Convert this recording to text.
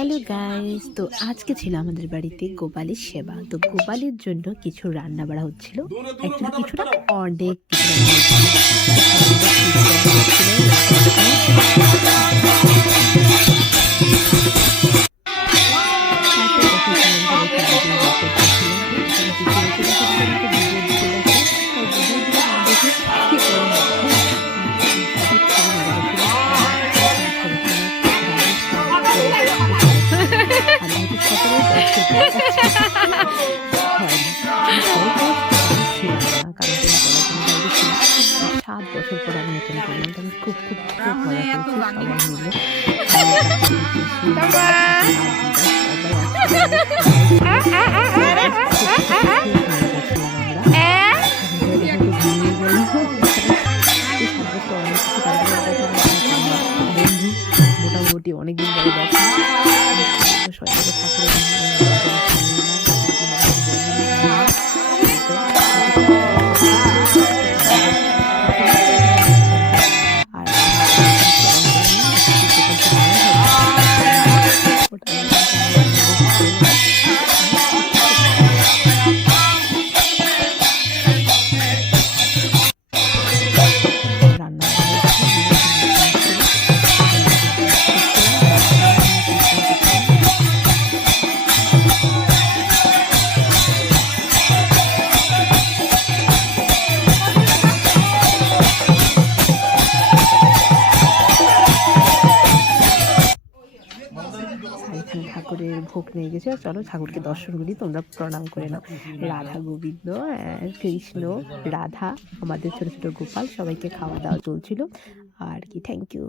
Hello guys, তো আজকে ছিল আমাদের বাড়িতে গোপালের সেবা। তো গোপালের জন্য কিছু রান্না বাড়া হচ্ছিল, অ্যাকচুয়ালি কিছুটা না, অনেক কিছু রান্না হচ্ছিল। সাত বছর পর আমি নতুন করলাম, তো আমি খুব খুব খুব মজা করছি সবাই মিলে। মোটামুটি অনেকদিন পরে দেখা সবাইকে ঠাকুরের ঠাকুরের ভোগ নিয়ে গেছে। চলো ঠাকুরকে দর্শন করি, তোমরা প্রণাম করে নাও। রাধা গোবিন্দ, কৃষ্ণ, রাধা, আমাদের ছোট ছোট গোপাল, সবাইকে খাওয়া দাওয়া চলছিল আর কি। Thank you.